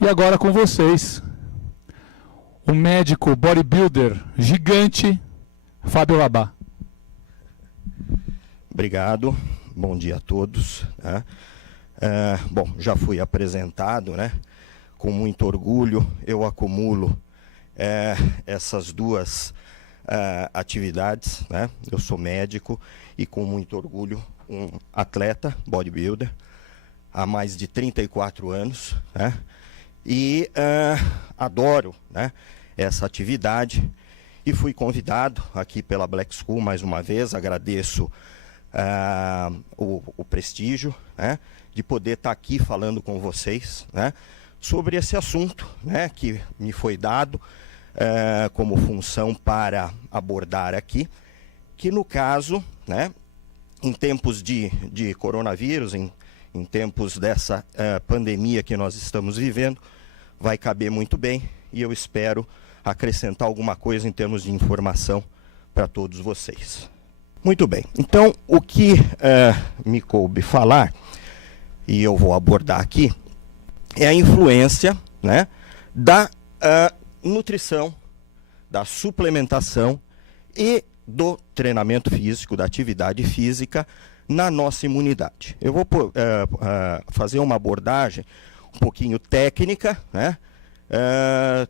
E agora com vocês, o médico bodybuilder gigante, Fábio Labá. Obrigado, bom dia a todos. Né? Bom, já fui apresentado, né? Com muito orgulho eu acumulo essas duas atividades, né? Eu sou médico e com muito orgulho um atleta, bodybuilder, há mais de 34 anos, né? E adoro, né, essa atividade e fui convidado aqui pela Black School mais uma vez. Agradeço o prestígio, né, de poder estar aqui falando com vocês, né, sobre esse assunto, né, que me foi dado como função para abordar aqui, que no caso, né, em tempos de coronavírus, em tempos dessa pandemia que nós estamos vivendo, vai caber muito bem e eu espero acrescentar alguma coisa em termos de informação para todos vocês. Muito bem, então o que me coube falar, e eu vou abordar aqui, é a influência, né, da nutrição, da suplementação e do treinamento físico, da atividade física na nossa imunidade. Eu vou fazer uma abordagem um pouquinho técnica, né?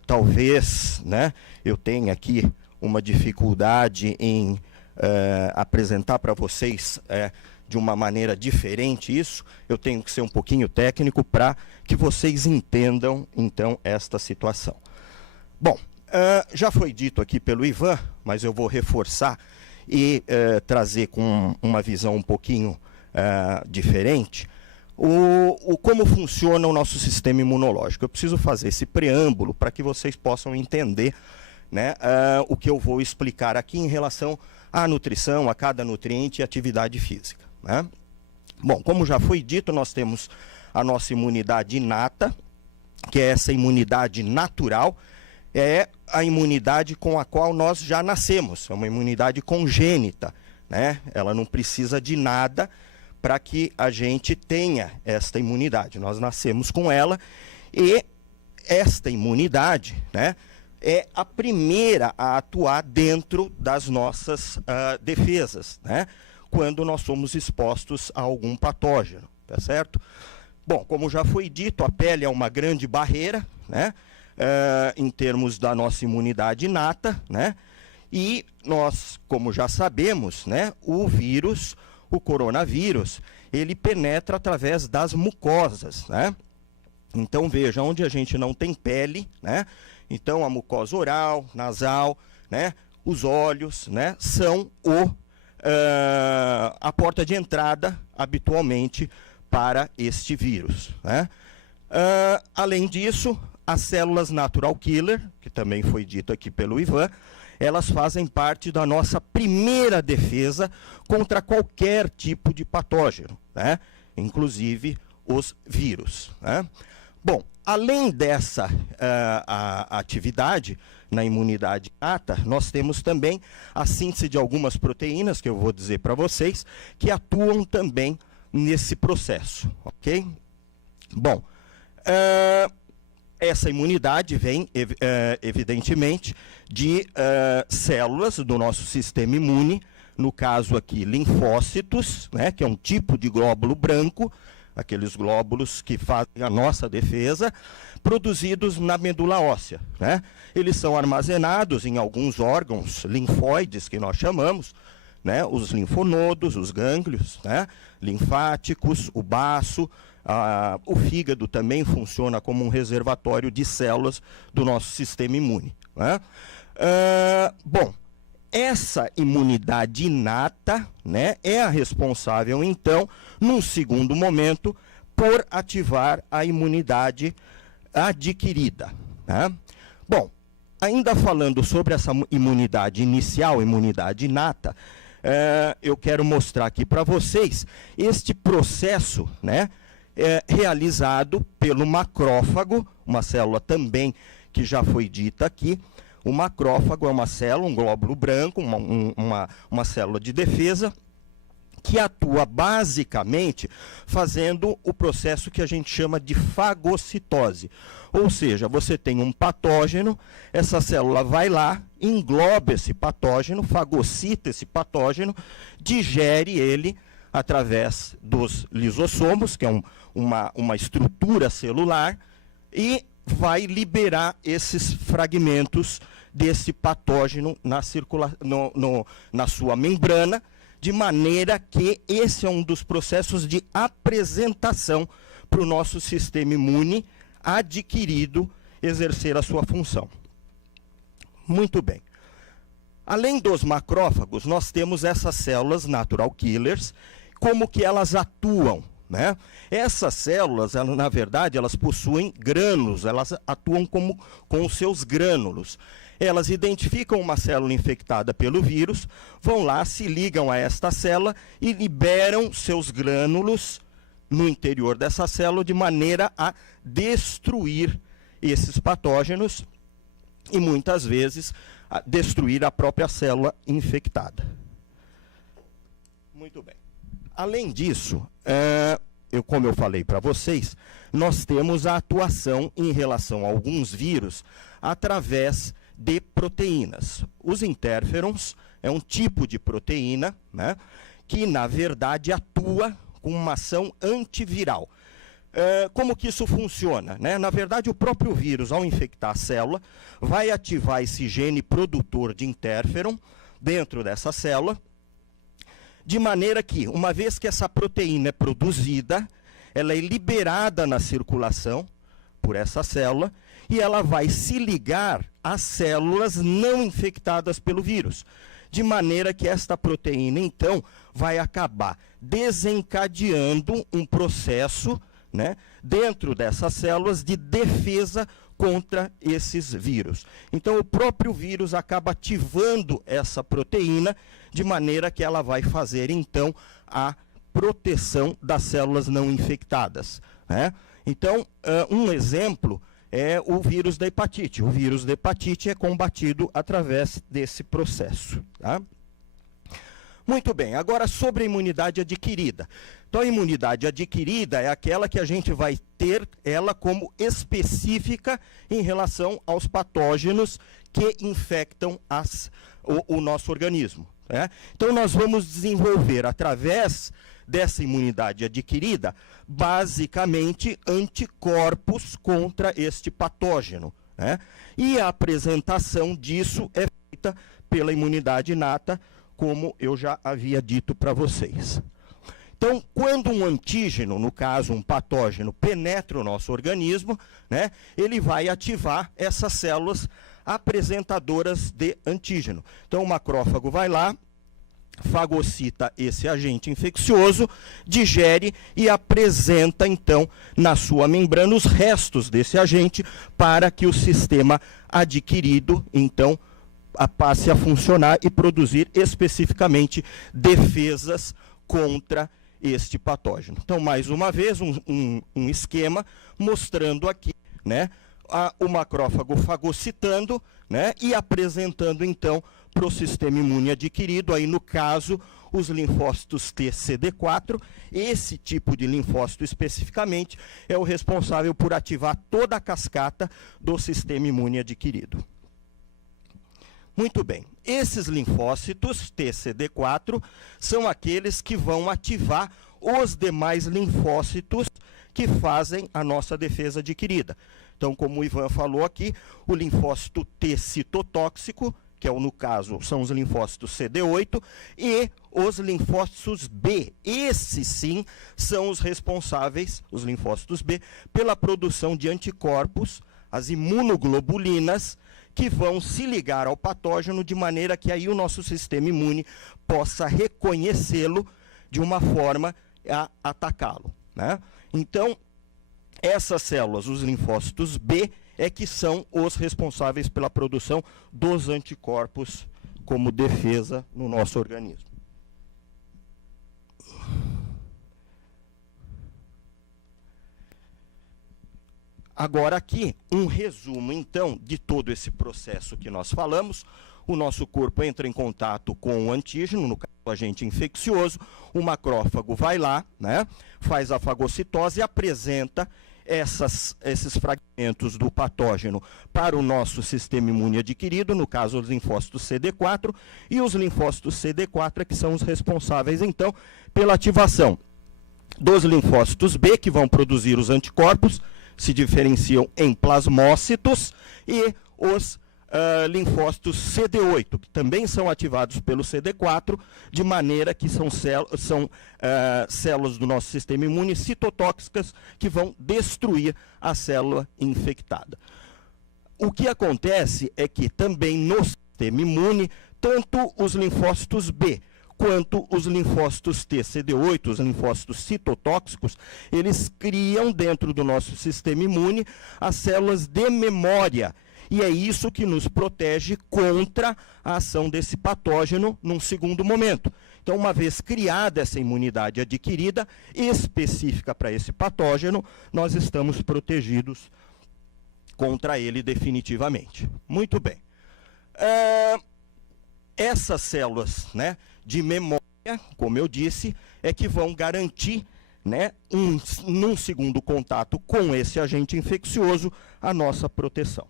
Talvez, né, eu tenha aqui uma dificuldade em apresentar para vocês de uma maneira diferente isso. Eu tenho que ser um pouquinho técnico para que vocês entendam, então, esta situação. Bom, já foi dito aqui pelo Ivan, mas eu vou reforçar e trazer com uma visão um pouquinho diferente como funciona o nosso sistema imunológico. Eu preciso fazer esse preâmbulo para que vocês possam entender, né, o que eu vou explicar aqui em relação à nutrição, a cada nutriente e atividade física, né? Bom, como já foi dito, nós temos a nossa imunidade inata, que é essa imunidade natural, é a imunidade com a qual nós já nascemos, é uma imunidade congênita, né? Ela não precisa de nada para que a gente tenha esta imunidade. Nós nascemos com ela e esta imunidade, né, é a primeira a atuar dentro das nossas defesas, né, quando nós somos expostos a algum patógeno, tá certo? Bom, como já foi dito, a pele é uma grande barreira, né, em termos da nossa imunidade inata, né, e nós, como já sabemos, né, o coronavírus, ele penetra através das mucosas, né? Então, veja, onde a gente não tem pele, né? Então, a mucosa oral, nasal, né? Os olhos, né? São a porta de entrada, habitualmente, para este vírus, né? Além disso, as células natural killer, que também foi dito aqui pelo Ivan, elas fazem parte da nossa primeira defesa contra qualquer tipo de patógeno, né? Inclusive os vírus, né? Bom, além dessa atividade na imunidade inata, nós temos também a síntese de algumas proteínas, que eu vou dizer para vocês, que atuam também nesse processo, ok? Bom, essa imunidade vem, evidentemente, de células do nosso sistema imune, no caso aqui, linfócitos, né, que é um tipo de glóbulo branco, aqueles glóbulos que fazem a nossa defesa, produzidos na medula óssea, né? Eles são armazenados em alguns órgãos linfóides, que nós chamamos, né, os linfonodos, os gânglios, né, linfáticos, o baço. O fígado também funciona como um reservatório de células do nosso sistema imune, né? Bom, essa imunidade inata, né, é a responsável, então, num segundo momento, por ativar a imunidade adquirida, né? Bom, ainda falando sobre essa imunidade inicial, imunidade inata, eu quero mostrar aqui para vocês este processo, né, realizado pelo macrófago, uma célula também que já foi dita aqui. O macrófago é uma célula, um glóbulo branco, uma célula de defesa, que atua basicamente fazendo o processo que a gente chama de fagocitose. Ou seja, você tem um patógeno, essa célula vai lá, engloba esse patógeno, fagocita esse patógeno, digere ele através dos lisossomos, que é uma estrutura celular, e vai liberar esses fragmentos desse patógeno na sua membrana, de maneira que esse é um dos processos de apresentação para o nosso sistema imune adquirido exercer a sua função. Muito bem. Além dos macrófagos, nós temos essas células natural killers, como que elas atuam, né? Essas células, na verdade, elas possuem grânulos, elas atuam com os seus grânulos. Elas identificam uma célula infectada pelo vírus, vão lá, se ligam a esta célula e liberam seus grânulos no interior dessa célula de maneira a destruir esses patógenos e muitas vezes a destruir a própria célula infectada. Muito bem. Além disso, como eu falei para vocês, nós temos a atuação em relação a alguns vírus através de proteínas. Os interferons é um tipo de proteína, né, que, na verdade, atua com uma ação antiviral. Como que isso funciona, né? Na verdade, o próprio vírus, ao infectar a célula, vai ativar esse gene produtor de interferon dentro dessa célula, de maneira que, uma vez que essa proteína é produzida, ela é liberada na circulação por essa célula e ela vai se ligar às células não infectadas pelo vírus, de maneira que esta proteína, então, vai acabar desencadeando um processo, né, dentro dessas células de defesa contra esses vírus. Então, o próprio vírus acaba ativando essa proteína, de maneira que ela vai fazer, então, a proteção das células não infectadas, né? Então, um exemplo é o vírus da hepatite. O vírus da hepatite é combatido através desse processo, tá? Muito bem, agora sobre a imunidade adquirida. Então, a imunidade adquirida é aquela que a gente vai ter ela como específica em relação aos patógenos que infectam o nosso organismo, né? Então, nós vamos desenvolver, através dessa imunidade adquirida, basicamente anticorpos contra este patógeno, né? E a apresentação disso é feita pela imunidade inata, como eu já havia dito para vocês. Então, quando um antígeno, no caso um patógeno, penetra o nosso organismo, né, ele vai ativar essas células apresentadoras de antígeno. Então, o macrófago vai lá, fagocita esse agente infeccioso, digere e apresenta, então, na sua membrana os restos desse agente para que o sistema adquirido, então, passe a funcionar e produzir especificamente defesas contra este patógeno. Então, mais uma vez, um esquema mostrando aqui, né, o macrófago fagocitando, né, e apresentando, então, para o sistema imune adquirido, aí no caso, os linfócitos T-CD4. Esse tipo de linfócito especificamente é o responsável por ativar toda a cascata do sistema imune adquirido. Muito bem, esses linfócitos T-CD4 são aqueles que vão ativar os demais linfócitos que fazem a nossa defesa adquirida. Então, como o Ivan falou aqui, o linfócito T citotóxico, que no caso são os linfócitos CD8, e os linfócitos B. Esses sim são os responsáveis, os linfócitos B, pela produção de anticorpos, as imunoglobulinas, que vão se ligar ao patógeno de maneira que aí o nosso sistema imune possa reconhecê-lo de uma forma a atacá-lo, né? Então, essas células, os linfócitos B, é que são os responsáveis pela produção dos anticorpos como defesa no nosso organismo. Agora aqui, um resumo, então, de todo esse processo que nós falamos. O nosso corpo entra em contato com o antígeno, no caso o agente infeccioso, o macrófago vai lá, né, faz a fagocitose e apresenta esses fragmentos do patógeno para o nosso sistema imune adquirido, no caso os linfócitos CD4, e os linfócitos CD4 é que são os responsáveis, então, pela ativação dos linfócitos B, que vão produzir os anticorpos, se diferenciam em plasmócitos, e os linfócitos CD8, que também são ativados pelo CD4, de maneira que são células do nosso sistema imune citotóxicas que vão destruir a célula infectada. O que acontece é que também no sistema imune, tanto os linfócitos B quanto os linfócitos T, CD8, os linfócitos citotóxicos, eles criam dentro do nosso sistema imune as células de memória. E é isso que nos protege contra a ação desse patógeno num segundo momento. Então, uma vez criada essa imunidade adquirida, específica para esse patógeno, nós estamos protegidos contra ele definitivamente. Muito bem. Essas células, né, de memória, como eu disse, é que vão garantir, né, num segundo contato com esse agente infeccioso, a nossa proteção.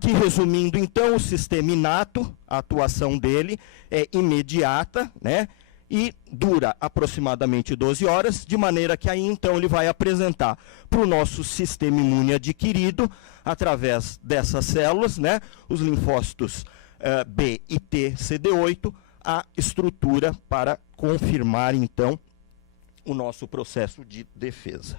Que, resumindo, então, o sistema inato, a atuação dele é imediata, né, e dura aproximadamente 12 horas, de maneira que aí, então, ele vai apresentar para o nosso sistema imune adquirido, através dessas células, né, os linfócitos B e T, CD8, a estrutura para confirmar, então, o nosso processo de defesa.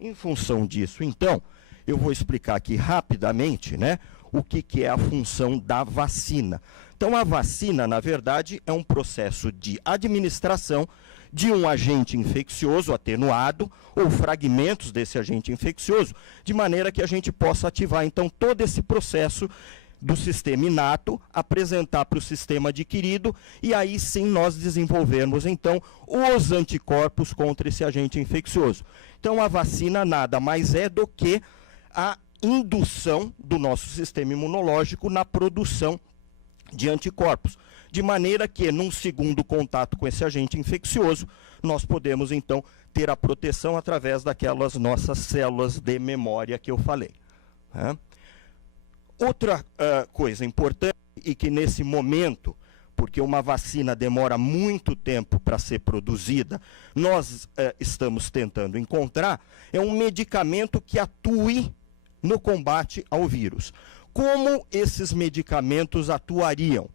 Em função disso, então, eu vou explicar aqui rapidamente, né, o que é a função da vacina. Então, a vacina, na verdade, é um processo de administração de um agente infeccioso atenuado ou fragmentos desse agente infeccioso, de maneira que a gente possa ativar, então, todo esse processo do sistema inato, apresentar para o sistema adquirido, e aí sim nós desenvolvermos, então, os anticorpos contra esse agente infeccioso. Então, a vacina nada mais é do que a indução do nosso sistema imunológico na produção de anticorpos, de maneira que, num segundo contato com esse agente infeccioso, nós podemos, então, ter a proteção através daquelas nossas células de memória que eu falei, né? Outra coisa importante, e que nesse momento, porque uma vacina demora muito tempo para ser produzida, nós estamos tentando encontrar, é um medicamento que atue no combate ao vírus. Como esses medicamentos atuariam?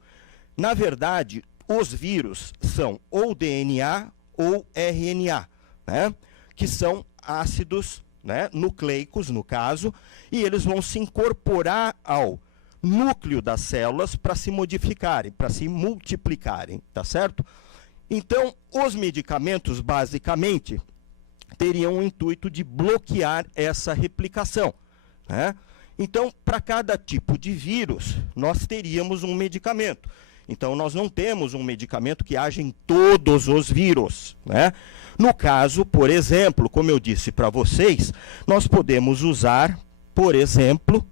Na verdade, os vírus são ou DNA ou RNA, né, que são ácidos, né, nucleicos, no caso, e eles vão se incorporar ao núcleo das células para se modificarem, para se multiplicarem, tá certo? Então, os medicamentos, basicamente, teriam o intuito de bloquear essa replicação, né? Então, para cada tipo de vírus, nós teríamos um medicamento. Então, nós não temos um medicamento que age em todos os vírus, né? No caso, por exemplo, como eu disse para vocês, nós podemos usar, por exemplo,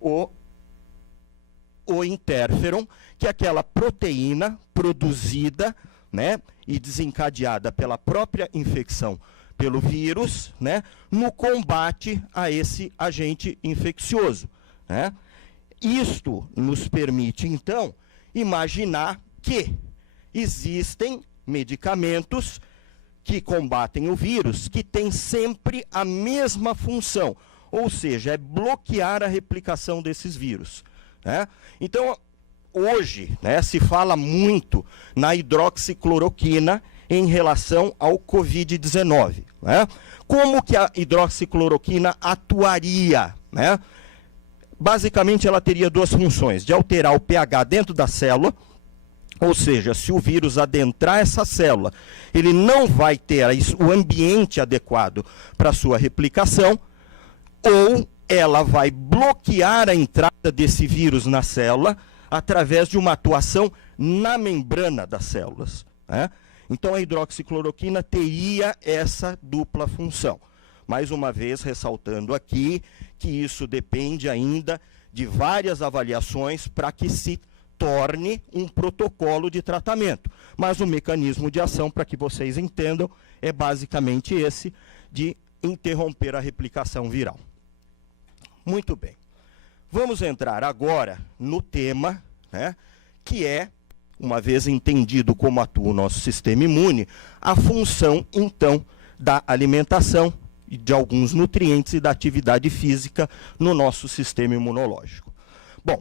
o interferon, que é aquela proteína produzida, né, e desencadeada pela própria infecção pelo vírus, né, no combate a esse agente infeccioso, né? Isto nos permite, então, imaginar que existem medicamentos que combatem o vírus que têm sempre a mesma função, ou seja, é bloquear a replicação desses vírus, né? Então, hoje, né, se fala muito na hidroxicloroquina em relação ao Covid-19, né? Como que a hidroxicloroquina atuaria, né? Basicamente, ela teria duas funções: de alterar o pH dentro da célula, ou seja, se o vírus adentrar essa célula, ele não vai ter o ambiente adequado para sua replicação, ou ela vai bloquear a entrada desse vírus na célula através de uma atuação na membrana das células, né? Então, a hidroxicloroquina teria essa dupla função. Mais uma vez, ressaltando aqui que isso depende ainda de várias avaliações para que se torne um protocolo de tratamento. Mas o mecanismo de ação, para que vocês entendam, é basicamente esse, de interromper a replicação viral. Muito bem. Vamos entrar agora no tema, né, que é, uma vez entendido como atua o nosso sistema imune, a função, então, da alimentação, de alguns nutrientes e da atividade física no nosso sistema imunológico. Bom,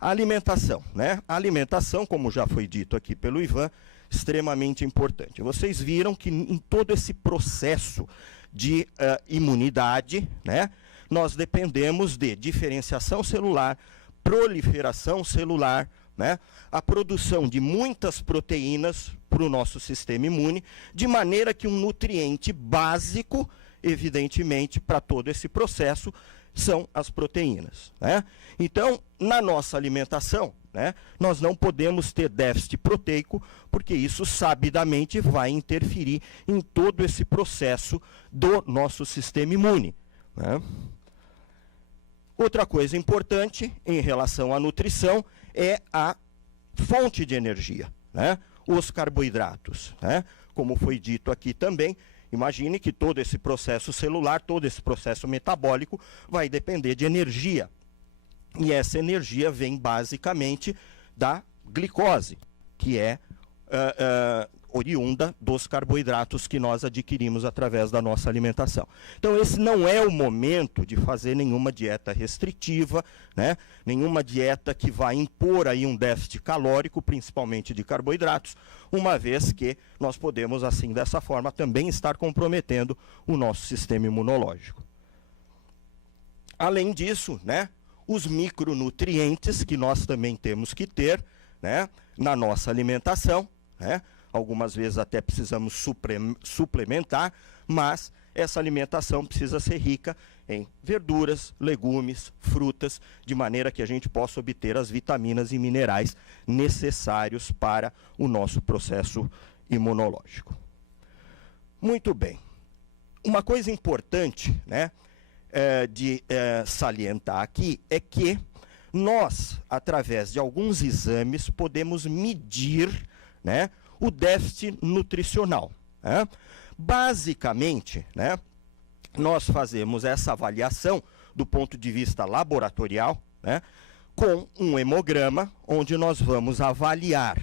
a alimentação, né? A alimentação, como já foi dito aqui pelo Ivan, extremamente importante. Vocês viram que em todo esse processo de imunidade, né, nós dependemos de diferenciação celular, proliferação celular, né, a produção de muitas proteínas para o nosso sistema imune, de maneira que um nutriente básico, evidentemente, para todo esse processo, são as proteínas, né? Então, na nossa alimentação, né, nós não podemos ter déficit proteico, porque isso sabidamente vai interferir em todo esse processo do nosso sistema imune, né? Outra coisa importante em relação à nutrição é a fonte de energia, né? Os carboidratos, né? Como foi dito aqui também, imagine que todo esse processo celular, todo esse processo metabólico vai depender de energia. E essa energia vem basicamente da glicose, que é oriunda dos carboidratos que nós adquirimos através da nossa alimentação. Então, esse não é o momento de fazer nenhuma dieta restritiva, né? Nenhuma dieta que vai impor aí um déficit calórico, principalmente de carboidratos, uma vez que nós podemos, assim, dessa forma, também estar comprometendo o nosso sistema imunológico. Além disso, né, os micronutrientes que nós também temos que ter, né, na nossa alimentação, né? Algumas vezes até precisamos suplementar, mas essa alimentação precisa ser rica em verduras, legumes, frutas, de maneira que a gente possa obter as vitaminas e minerais necessários para o nosso processo imunológico. Muito bem. Uma coisa importante, né, de salientar aqui é que nós, através de alguns exames, podemos medir, né, o déficit nutricional, né? Basicamente, né, nós fazemos essa avaliação do ponto de vista laboratorial, né, com um hemograma, onde nós vamos avaliar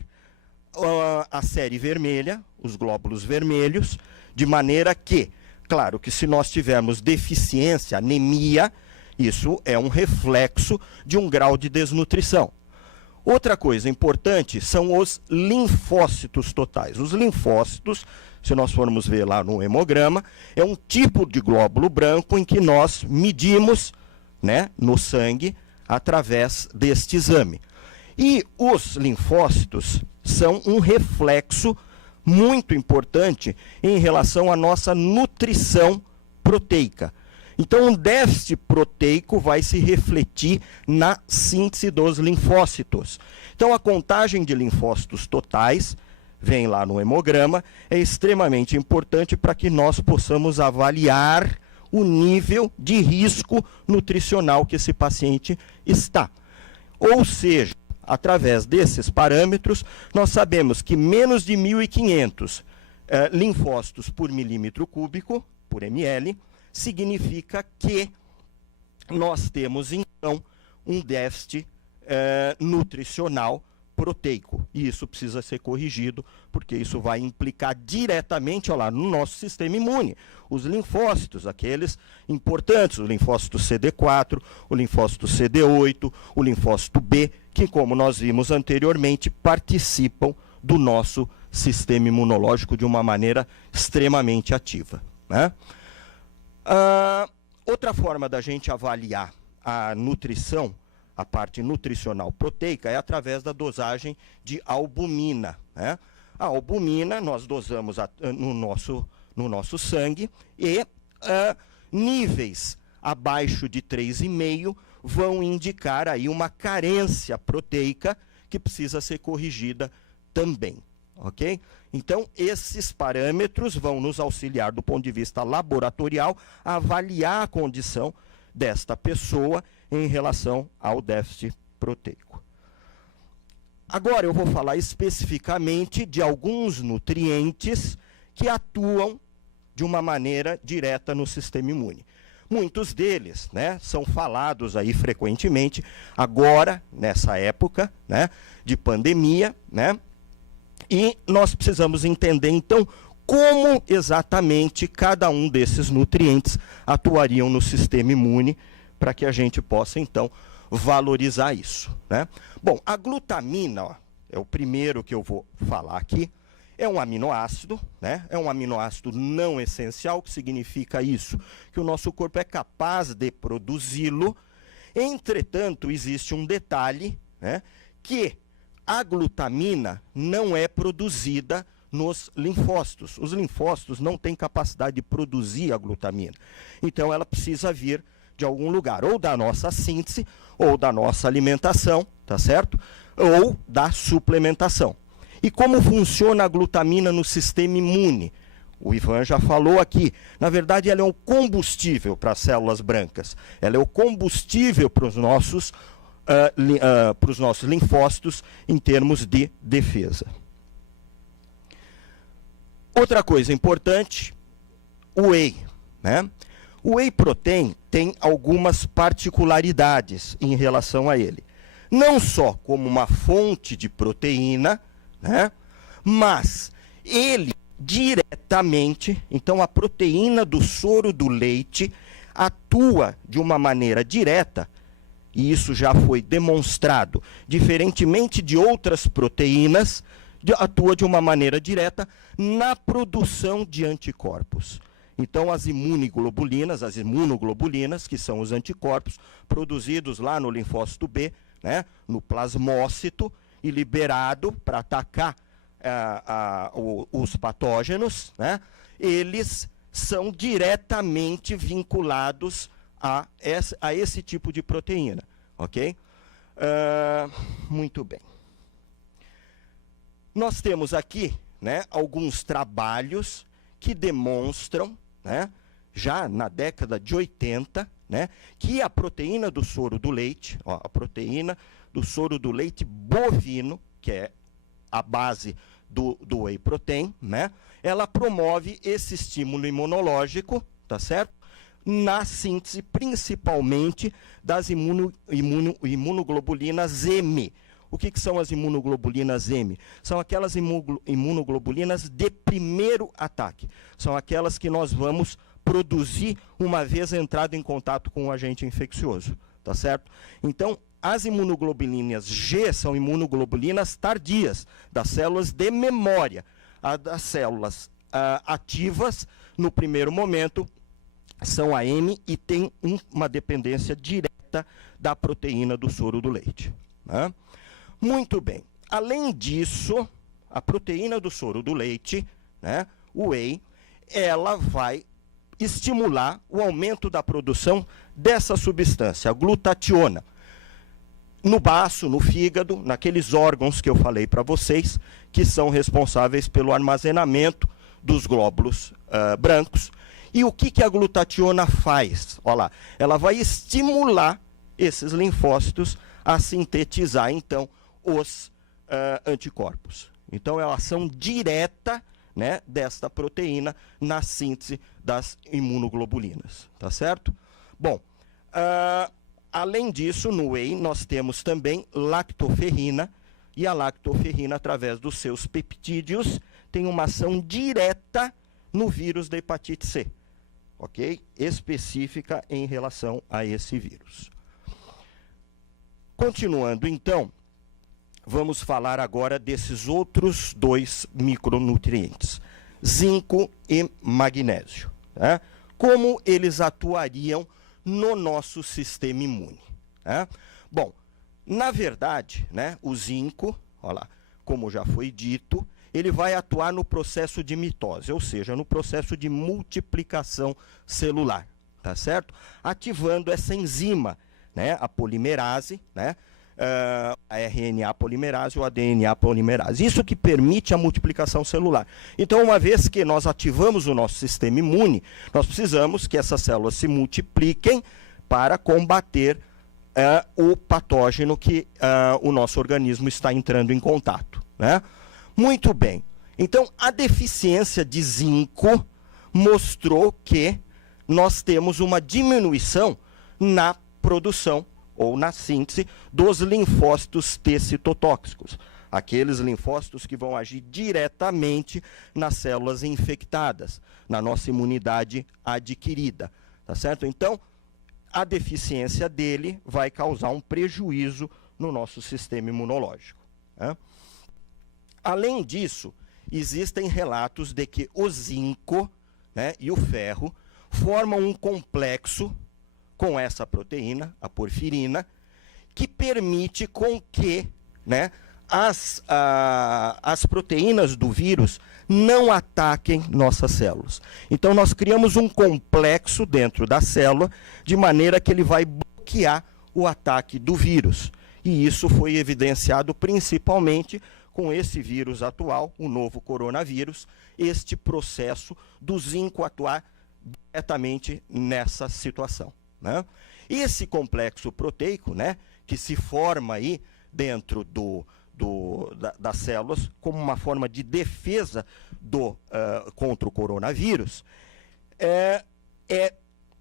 a série vermelha, os glóbulos vermelhos, de maneira que, claro que se nós tivermos deficiência, anemia, isso é um reflexo de um grau de desnutrição. Outra coisa importante são os linfócitos totais. Os linfócitos, se nós formos ver lá no hemograma, é um tipo de glóbulo branco em que nós medimos, né, no sangue através deste exame. E os linfócitos são um reflexo muito importante em relação à nossa nutrição proteica. Então, um déficit proteico vai se refletir na síntese dos linfócitos. Então, a contagem de linfócitos totais, vem lá no hemograma, é extremamente importante para que nós possamos avaliar o nível de risco nutricional que esse paciente está. Ou seja, através desses parâmetros, nós sabemos que menos de 1.500 linfócitos por milímetro cúbico, por ml, significa que nós temos, então, um déficit nutricional proteico. E isso precisa ser corrigido, porque isso vai implicar diretamente, olha lá, no nosso sistema imune. Os linfócitos, aqueles importantes, o linfócito CD4, o linfócito CD8, o linfócito B, que, como nós vimos anteriormente, participam do nosso sistema imunológico de uma maneira extremamente ativa, né? Outra forma da gente avaliar a nutrição, a parte nutricional proteica, é através da dosagem de albumina, né? A albumina nós dosamos no nosso sangue e níveis abaixo de 3,5 vão indicar aí uma carência proteica que precisa ser corrigida também, ok? Então, esses parâmetros vão nos auxiliar, do ponto de vista laboratorial, a avaliar a condição desta pessoa em relação ao déficit proteico. Agora, eu vou falar especificamente de alguns nutrientes que atuam de uma maneira direta no sistema imune. Muitos deles, né, são falados aí frequentemente, agora, nessa época, né, de pandemia, né, e nós precisamos entender, então, como exatamente cada um desses nutrientes atuariam no sistema imune, para que a gente possa, então, valorizar isso, né? Bom, a glutamina, ó, é o primeiro que eu vou falar aqui, é um aminoácido, né? É um aminoácido não essencial, que significa isso, que o nosso corpo é capaz de produzi-lo. Entretanto, existe um detalhe, né, que a glutamina não é produzida nos linfócitos. Os linfócitos não têm capacidade de produzir a glutamina. Então, ela precisa vir de algum lugar, ou da nossa síntese, ou da nossa alimentação, tá certo? Ou da suplementação. E como funciona a glutamina no sistema imune? O Ivan já falou aqui. Na verdade, ela é um combustível para as células brancas. Ela é o combustível para os nossos linfócitos em termos de defesa. Outra coisa importante, o whey, né? O whey protein tem algumas particularidades em relação a ele. Não só como uma fonte de proteína, né? Mas ele diretamente, então a proteína do soro do leite atua de uma maneira direta, e isso já foi demonstrado, diferentemente de outras proteínas, atua de uma maneira direta na produção de anticorpos. Então, as imunoglobulinas, que são os anticorpos produzidos lá no linfócito B, né, no plasmócito, e liberado para atacar os patógenos, né, eles são diretamente vinculados a esse tipo de proteína, ok? Muito bem. Nós temos aqui, né, alguns trabalhos que demonstram, né, já na década de 80, né, que a proteína do soro do leite, ó, a proteína do soro do leite bovino, que é a base do whey protein, né, ela promove esse estímulo imunológico, tá certo? Na síntese, principalmente, das imunoglobulinas M. O que são as imunoglobulinas M? São aquelas imunoglobulinas de primeiro ataque. São aquelas que nós vamos produzir uma vez entrado em contato com um agente infeccioso, tá certo? Então, as imunoglobulinas G são imunoglobulinas tardias, das células de memória. Das células ativas, no primeiro momento, são a M e tem uma dependência direta da proteína do soro do leite, né? Muito bem. Além disso, a proteína do soro do leite, né, o whey, ela vai estimular o aumento da produção dessa substância, a glutationa, no baço, no fígado, naqueles órgãos que eu falei para vocês, que são responsáveis pelo armazenamento dos glóbulos brancos. E o que a glutationa faz? Olha lá, ela vai estimular esses linfócitos a sintetizar, então, os anticorpos. Então, é a ação direta, né, desta proteína na síntese das imunoglobulinas, tá certo? Bom, além disso, no whey, nós temos também lactoferrina, e a lactoferrina, através dos seus peptídeos, tem uma ação direta no vírus da hepatite C, ok? Específica em relação a esse vírus. Continuando, então, vamos falar agora desses outros dois micronutrientes, zinco e magnésio, né? Como eles atuariam no nosso sistema imune, né? Bom, na verdade, né, o zinco, olha lá, como já foi dito, ele vai atuar no processo de mitose, ou seja, no processo de multiplicação celular, tá certo? Ativando essa enzima, né, a polimerase, né, a RNA polimerase ou a DNA polimerase. Isso que permite a multiplicação celular. Então, uma vez que nós ativamos o nosso sistema imune, nós precisamos que essas células se multipliquem para combater o patógeno que o nosso organismo está entrando em contato, né? Muito bem. Então, a deficiência de zinco mostrou que nós temos uma diminuição na produção ou na síntese dos linfócitos T citotóxicos, aqueles linfócitos que vão agir diretamente nas células infectadas, na nossa imunidade adquirida, tá certo? Então, a deficiência dele vai causar um prejuízo no nosso sistema imunológico, né? Além disso, existem relatos de que o zinco, né, e o ferro formam um complexo com essa proteína, a porfirina, que permite com que, né, as proteínas do vírus não ataquem nossas células. Então, nós criamos um complexo dentro da célula, de maneira que ele vai bloquear o ataque do vírus. E isso foi evidenciado principalmente com esse vírus atual, o novo coronavírus, este processo do zinco atuar diretamente nessa situação, né? Esse complexo proteico, né, que se forma aí dentro das células como uma forma de defesa contra o coronavírus, é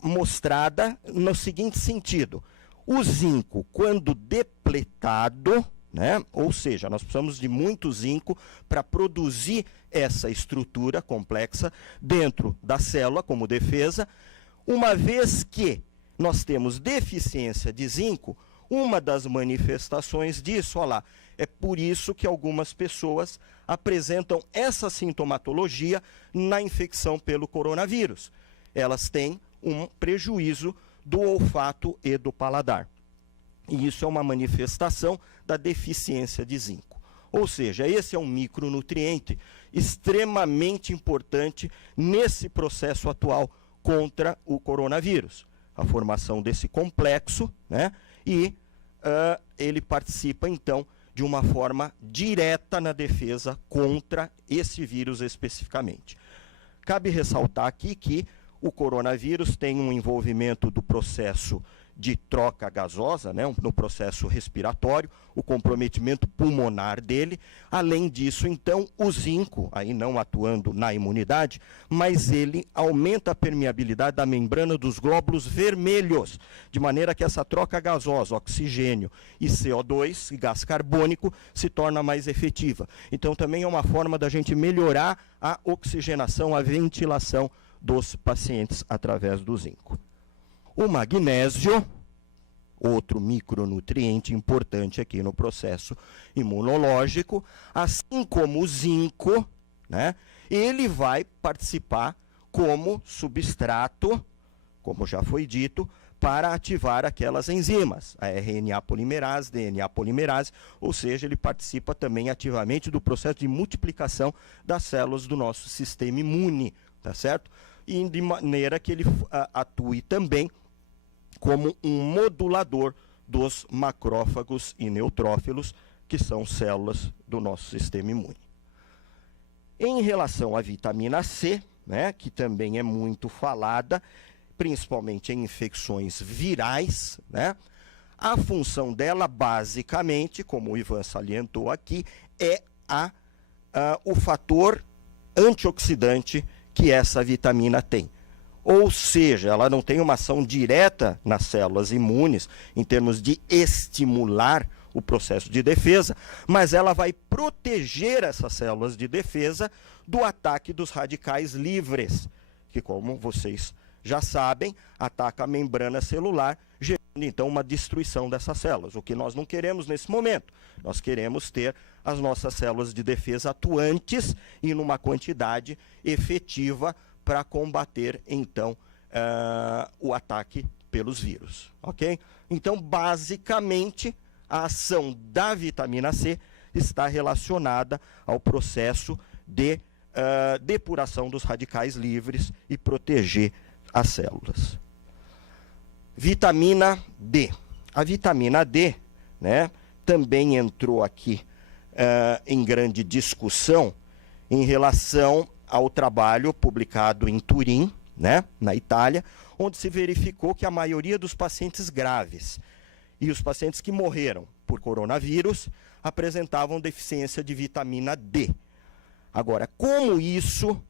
mostrada no seguinte sentido: o zinco, quando depletado, né, ou seja, nós precisamos de muito zinco para produzir essa estrutura complexa dentro da célula como defesa. Uma vez que nós temos deficiência de zinco, uma das manifestações disso, olha lá, é por isso que algumas pessoas apresentam essa sintomatologia na infecção pelo coronavírus. Elas têm um prejuízo do olfato e do paladar. E isso é uma manifestação da deficiência de zinco. Ou seja, esse é um micronutriente extremamente importante nesse processo atual contra o coronavírus. A formação desse complexo, né? E ele participa, então, de uma forma direta na defesa contra esse vírus especificamente. Cabe ressaltar aqui que o coronavírus tem um envolvimento do processo de troca gasosa, né, no processo respiratório, o comprometimento pulmonar dele. Além disso, então, o zinco, aí não atuando na imunidade, mas ele aumenta a permeabilidade da membrana dos glóbulos vermelhos, de maneira que essa troca gasosa, oxigênio e CO2, gás carbônico, se torna mais efetiva. Então, também é uma forma da gente melhorar a oxigenação, a ventilação dos pacientes através do zinco. O magnésio, outro micronutriente importante aqui no processo imunológico, assim como o zinco, né, ele vai participar como substrato, como já foi dito, para ativar aquelas enzimas, a RNA polimerase, DNA polimerase, ou seja, ele participa também ativamente do processo de multiplicação das células do nosso sistema imune, tá certo? E de maneira que ele atue também como um modulador dos macrófagos e neutrófilos, que são células do nosso sistema imune. Em relação à vitamina C, né, que também é muito falada, principalmente em infecções virais, né, a função dela, basicamente, como o Ivan salientou aqui, é o fator antioxidante que essa vitamina tem. Ou seja, ela não tem uma ação direta nas células imunes, em termos de estimular o processo de defesa, mas ela vai proteger essas células de defesa do ataque dos radicais livres, que, como vocês já sabem, ataca a membrana celular, gerando então uma destruição dessas células, o que nós não queremos nesse momento. Nós queremos ter as nossas células de defesa atuantes e numa quantidade efetiva para combater, então, o ataque pelos vírus, ok? Então, basicamente, a ação da vitamina C está relacionada ao processo de depuração dos radicais livres e proteger as células. Vitamina D. A vitamina D, né, também entrou aqui em grande discussão em relação ao trabalho publicado em Turim, né, na Itália, onde se verificou que a maioria dos pacientes graves e os pacientes que morreram por coronavírus apresentavam deficiência de vitamina D. Agora, como isso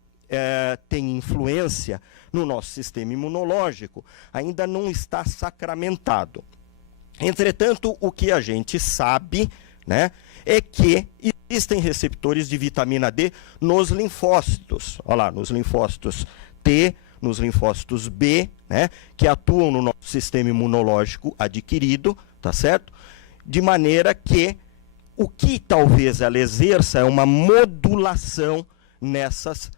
tem influência no nosso sistema imunológico, ainda não está sacramentado. Entretanto, o que a gente sabe, né, é que existem receptores de vitamina D nos linfócitos. Olha lá, nos linfócitos T, nos linfócitos B, né, que atuam no nosso sistema imunológico adquirido, tá certo? De maneira que o que talvez ela exerça é uma modulação nessas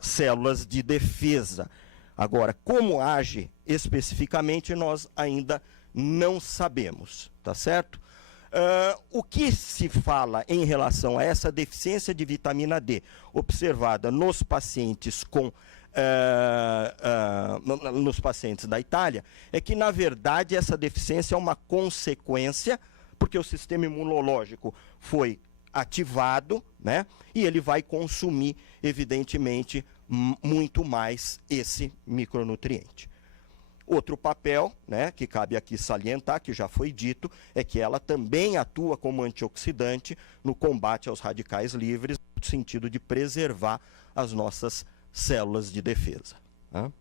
células de defesa. Agora, como age especificamente, nós ainda não sabemos, tá certo? O que se fala em relação a essa deficiência de vitamina D observada nos pacientes nos pacientes da Itália é que, na verdade, essa deficiência é uma consequência, porque o sistema imunológico foi ativado, né? E ele vai consumir, evidentemente, muito mais esse micronutriente. Outro papel, né, que cabe aqui salientar, que já foi dito, é que ela também atua como antioxidante no combate aos radicais livres, no sentido de preservar as nossas células de defesa. Né?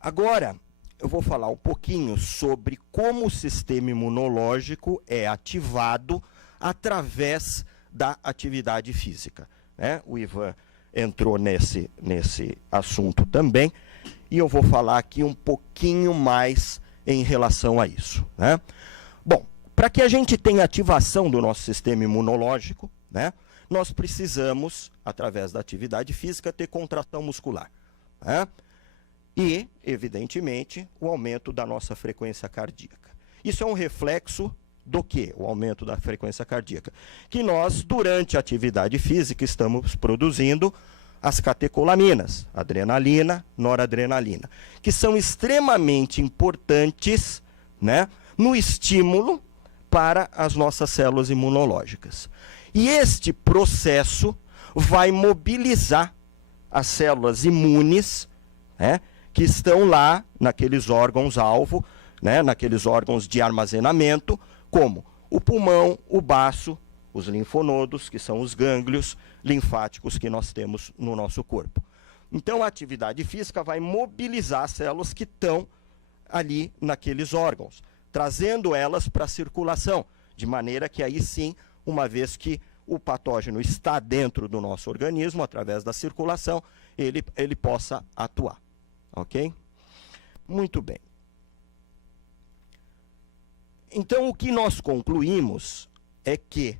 Agora, eu vou falar um pouquinho sobre como o sistema imunológico é ativado através da atividade física. Né? O Ivan entrou nesse assunto também, e eu vou falar aqui um pouquinho mais em relação a isso. Né? Bom, para que a gente tenha ativação do nosso sistema imunológico, né, nós precisamos, através da atividade física, ter contração muscular. Né? E, evidentemente, o aumento da nossa frequência cardíaca. Isso é um reflexo do quê? O aumento da frequência cardíaca. Que nós, durante a atividade física, estamos produzindo as catecolaminas, adrenalina, noradrenalina, que são extremamente importantes, né, no estímulo para as nossas células imunológicas. E este processo vai mobilizar as células imunes, né, que estão lá naqueles órgãos-alvo, né, naqueles órgãos de armazenamento, como o pulmão, o baço, os linfonodos, que são os gânglios linfáticos que nós temos no nosso corpo. Então, a atividade física vai mobilizar as células que estão ali naqueles órgãos, trazendo elas para a circulação, de maneira que aí sim, uma vez que o patógeno está dentro do nosso organismo, através da circulação, ele possa atuar. Ok? Muito bem. Então, o que nós concluímos é que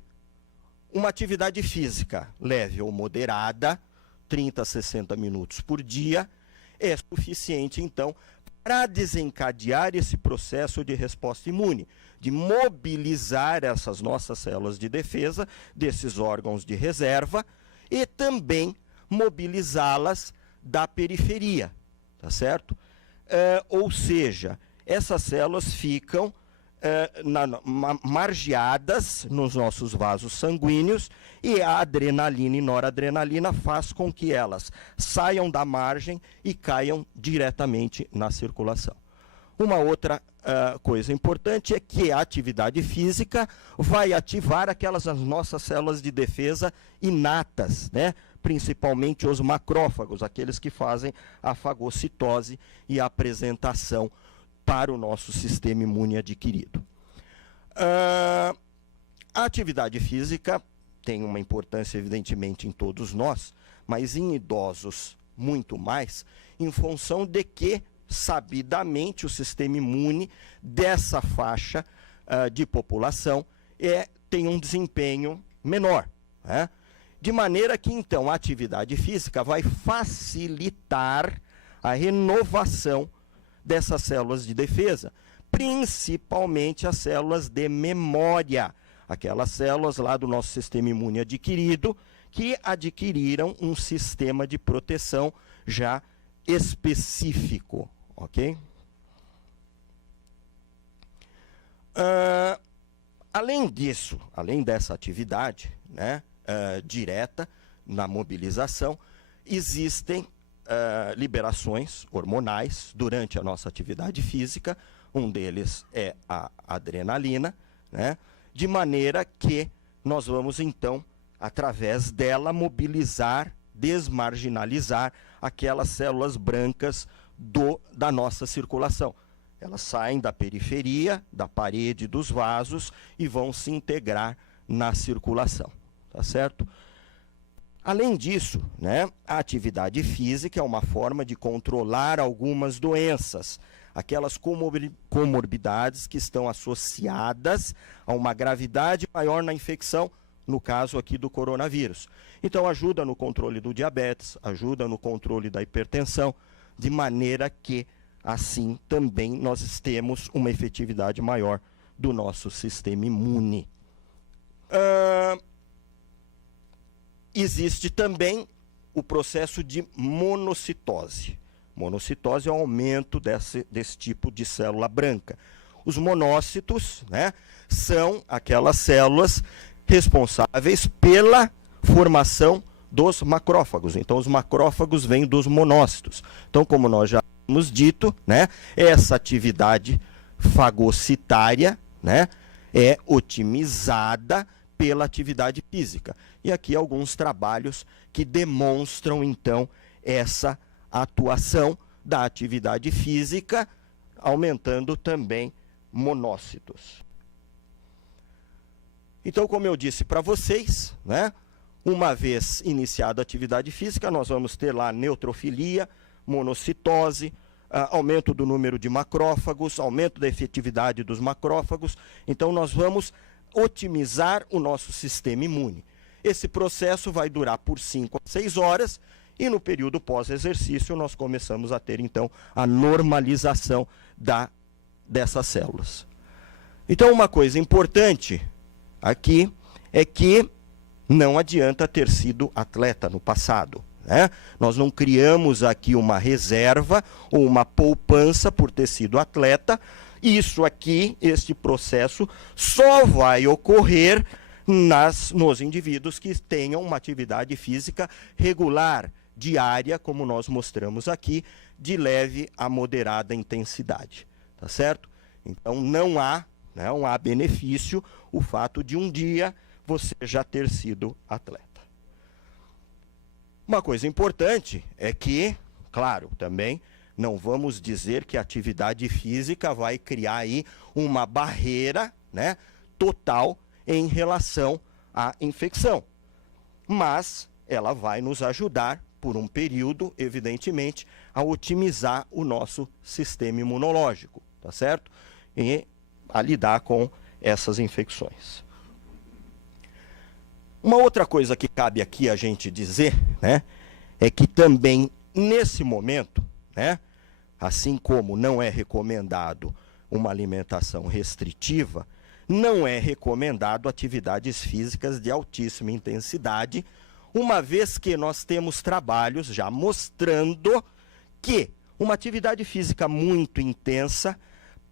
uma atividade física leve ou moderada, 30 a 60 minutos por dia, é suficiente, então, para desencadear esse processo de resposta imune, de mobilizar essas nossas células de defesa, desses órgãos de reserva, e também mobilizá-las da periferia, tá certo? Ou seja, essas células ficam margeadas nos nossos vasos sanguíneos, e a adrenalina e noradrenalina faz com que elas saiam da margem e caiam diretamente na circulação. Uma outra coisa importante é que a atividade física vai ativar aquelas as nossas células de defesa inatas, né? Principalmente os macrófagos, aqueles que fazem a fagocitose e a apresentação para o nosso sistema imune adquirido. A atividade física tem uma importância, evidentemente, em todos nós, mas em idosos muito mais, em função de que, sabidamente, o sistema imune dessa faixa de população tem um desempenho menor. Né? De maneira que, então, a atividade física vai facilitar a renovação dessas células de defesa, principalmente as células de memória, aquelas células lá do nosso sistema imune adquirido, que adquiriram um sistema de proteção já específico, ok? Além disso, além dessa atividade, né, direta na mobilização, existem liberações hormonais durante a nossa atividade física. Um deles é a adrenalina, né, de maneira que nós vamos, então, através dela, mobilizar, desmarginalizar aquelas células brancas da nossa circulação. Elas saem da periferia, da parede dos vasos e vão se integrar na circulação, tá certo? Além disso, né, a atividade física é uma forma de controlar algumas doenças, aquelas comorbidades que estão associadas a uma gravidade maior na infecção, no caso aqui do coronavírus. Então ajuda no controle do diabetes, ajuda no controle da hipertensão, de maneira que assim também nós temos uma efetividade maior do nosso sistema imune. Existe também o processo de monocitose. Monocitose é o aumento desse tipo de célula branca. Os monócitos, né, são aquelas células responsáveis pela formação dos macrófagos. Então, os macrófagos vêm dos monócitos. Então, como nós já temos dito, né, essa atividade fagocitária, né, é otimizada pela atividade física. E aqui alguns trabalhos que demonstram, então, essa atuação da atividade física, aumentando também monócitos. Então, como eu disse para vocês, né, uma vez iniciada a atividade física, nós vamos ter lá neutrofilia, monocitose, aumento do número de macrófagos, aumento da efetividade dos macrófagos. Então, nós vamos otimizar o nosso sistema imune. Esse processo vai durar por 5 a 6 horas e no período pós-exercício nós começamos a ter, então, a normalização dessas células. Então, uma coisa importante aqui é que não adianta ter sido atleta no passado, né? Nós não criamos aqui uma reserva ou uma poupança por ter sido atleta. Isso aqui, este processo, só vai ocorrer nos indivíduos que tenham uma atividade física regular, diária, como nós mostramos aqui, de leve a moderada intensidade, tá certo? Então não há benefício o fato de um dia você já ter sido atleta. Uma coisa importante é que, claro, também não vamos dizer que a atividade física vai criar aí uma barreira, né, total em relação à infecção. Mas ela vai nos ajudar, por um período, evidentemente, a otimizar o nosso sistema imunológico, tá certo? E a lidar com essas infecções. Uma outra coisa que cabe aqui a gente dizer, né, é que também nesse momento, né, assim como não é recomendado uma alimentação restritiva, não é recomendado atividades físicas de altíssima intensidade, uma vez que nós temos trabalhos já mostrando que uma atividade física muito intensa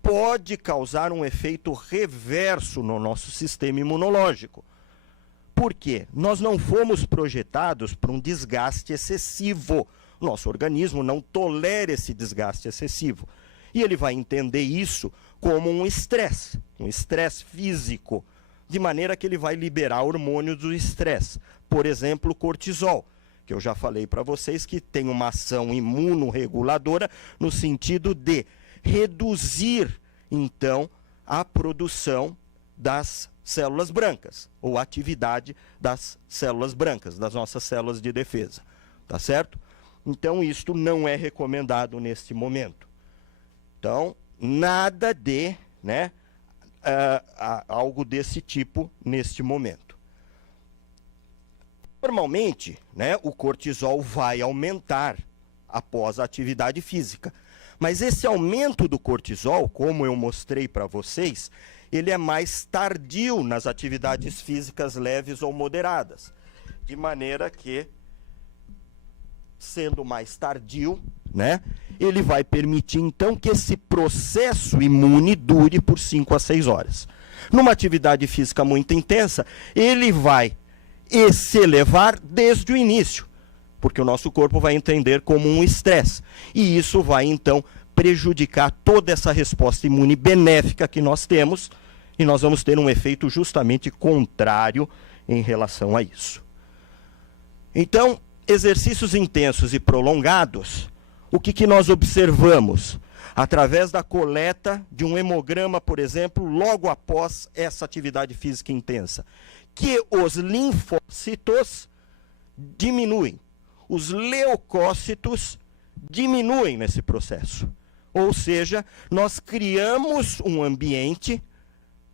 pode causar um efeito reverso no nosso sistema imunológico. Por quê? Nós não fomos projetados para um desgaste excessivo. Nosso organismo não tolera esse desgaste excessivo. E ele vai entender isso como um estresse físico, de maneira que ele vai liberar hormônios do estresse. Por exemplo, o cortisol, que eu já falei para vocês que tem uma ação imunorreguladora no sentido de reduzir, então, a produção das células brancas, ou a atividade das células brancas, das nossas células de defesa, tá certo? Então, isto não é recomendado neste momento. Então, nada de, né, algo desse tipo neste momento. Normalmente, né, o cortisol vai aumentar após a atividade física. Mas esse aumento do cortisol, como eu mostrei para vocês, ele é mais tardio nas atividades físicas leves ou moderadas. De maneira que, sendo mais tardio, né, ele vai permitir então que esse processo imune dure por 5 a 6 horas. Numa atividade física muito intensa, ele vai se elevar desde o início, porque o nosso corpo vai entender como um estresse. E isso vai então prejudicar toda essa resposta imune benéfica que nós temos, e nós vamos ter um efeito justamente contrário em relação a isso. Então, exercícios intensos e prolongados, o que nós observamos? Através da coleta de um hemograma, por exemplo, logo após essa atividade física intensa, que os linfócitos diminuem, os leucócitos diminuem nesse processo. Ou seja, nós criamos um ambiente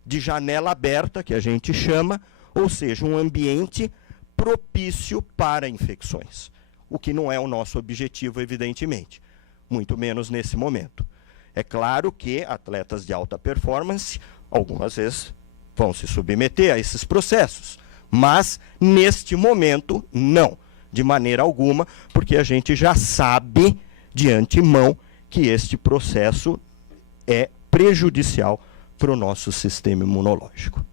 de janela aberta, que a gente chama, ou seja, um ambiente propício para infecções. O que não é o nosso objetivo, evidentemente, muito menos nesse momento. É claro que atletas de alta performance, algumas vezes, vão se submeter a esses processos, mas neste momento, não, de maneira alguma, porque a gente já sabe de antemão que este processo é prejudicial para o nosso sistema imunológico.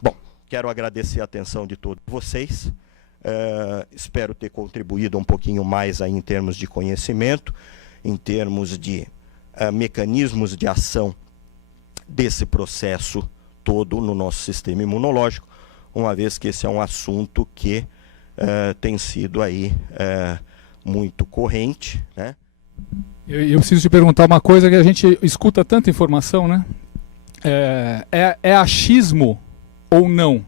Bom, quero agradecer a atenção de todos vocês. Espero ter contribuído um pouquinho mais aí em termos de conhecimento, em termos de mecanismos de ação desse processo todo no nosso sistema imunológico, uma vez que esse é um assunto que tem sido aí muito corrente, né? Eu preciso te perguntar uma coisa que a gente escuta tanta informação, né? É achismo ou não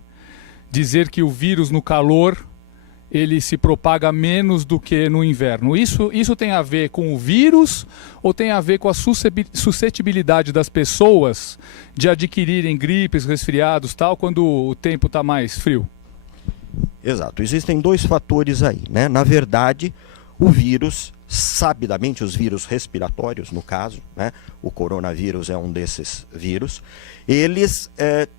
dizer que o vírus no calor ele se propaga menos do que no inverno? Isso tem a ver com o vírus ou tem a ver com a suscetibilidade das pessoas de adquirirem gripes, resfriados, tal, quando o tempo está mais frio? Exato. Existem dois fatores aí, né? Na verdade, o vírus, sabidamente os vírus respiratórios, no caso, né? O coronavírus é um desses vírus, eles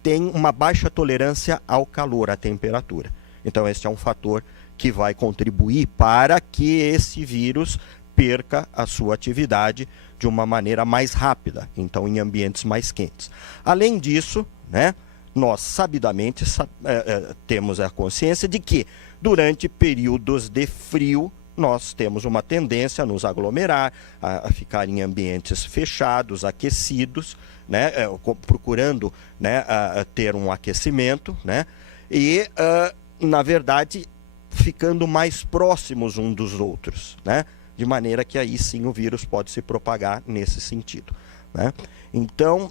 têm uma baixa tolerância ao calor, à temperatura. Então, este é um fator que vai contribuir para que esse vírus perca a sua atividade de uma maneira mais rápida, então em ambientes mais quentes. Além disso, né, nós sabidamente temos a consciência de que durante períodos de frio nós temos uma tendência a nos aglomerar, a ficar em ambientes fechados, aquecidos, né, procurando, né, ter um aquecimento, né, e na verdade ficando mais próximos uns dos outros, né? De maneira que aí sim o vírus pode se propagar nesse sentido, né? Então,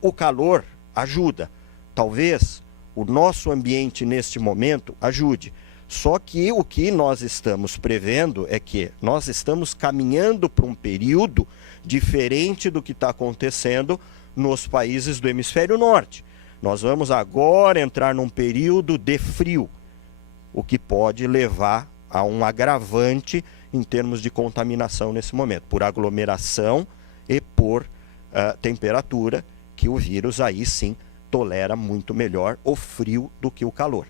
o calor ajuda. Talvez o nosso ambiente neste momento ajude. Só que o que nós estamos prevendo é que nós estamos caminhando para um período diferente do que está acontecendo nos países do hemisfério norte. Nós vamos agora entrar num período de frio, o que pode levar a um agravante em termos de contaminação nesse momento, por aglomeração e por temperatura, que o vírus aí sim tolera muito melhor o frio do que o calor,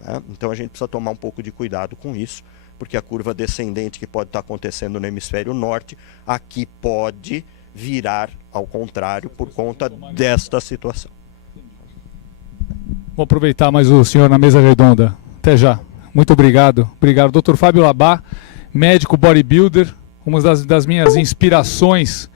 né? Então a gente precisa tomar um pouco de cuidado com isso, porque a curva descendente que pode estar acontecendo no hemisfério norte, aqui pode virar ao contrário por conta desta situação. Vou aproveitar mais o senhor na mesa redonda. Até já. Muito obrigado. Obrigado. Dr. Fábio Labá, médico bodybuilder, uma das minhas inspirações